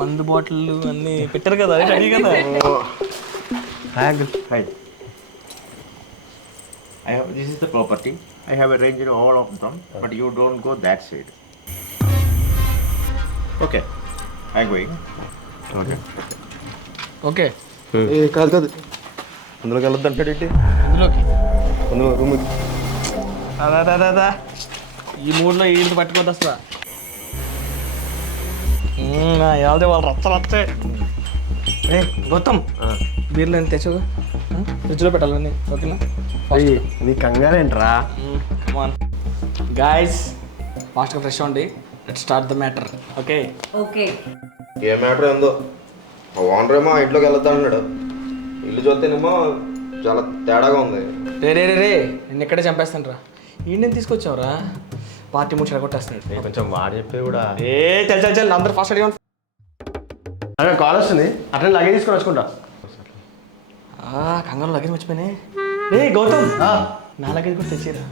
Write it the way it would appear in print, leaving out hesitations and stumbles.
మందు బాటిల్ అన్నీ పెట్టారు కదా రెడీ కదా. Hi uncle. Hi. This is the property. I have arranged all of them, but you don't go that side. Okay. I'm going. Okay. Okay కాదు కాదు, అందులోకి వెళ్ళొద్దు అంటాడేంటి? ఇందులోకి అందులో రూమ్ అదా ఈ మూడ్లో ఈళ్ళు పట్టుకోద్దు అసలు. యావదే వాళ్ళు రచ్చే. ఏ గౌతమ్ బీర్లు అని తెచ్చుకో, ఫ్రిడ్జ్లో పెట్టాలని. ఓకేనా? నీ కంగారేంట్రా? కమాన్ గాయస్, ఫాస్ట్గా ఫ్రెష్ అవ్వండి. Let's start the matter. Okay okay. A matter ఏందో, ఓనర్ ఏమో ఇంట్లోకి వెళ్ళొద్దు అన్నాడు. ఇల్లు చూస్తేనేమో చాలా తేడాగా ఉంది. రే రే రే రే నేను ఇక్కడే చంపేస్తాను రా. ఈయన తీసుకొచ్చావురా, పార్టీ మూడు చెడగొట్టేస్తున్నాడు. కొంచెం వాడు చెప్పే కూడా. ఏ చల్ చల్ చల్ అందరు ఫాస్ట్ అడిగాను. అక్కడ కాల్ వస్తుంది, అట్లా లగేజ్ తీసుకొని వచ్చుకుంటా. కంగారు లగేజ్ మర్చిపోయినాయి. రే గౌతమ్, నా లగేజ్ కూడా తెచ్చిరా.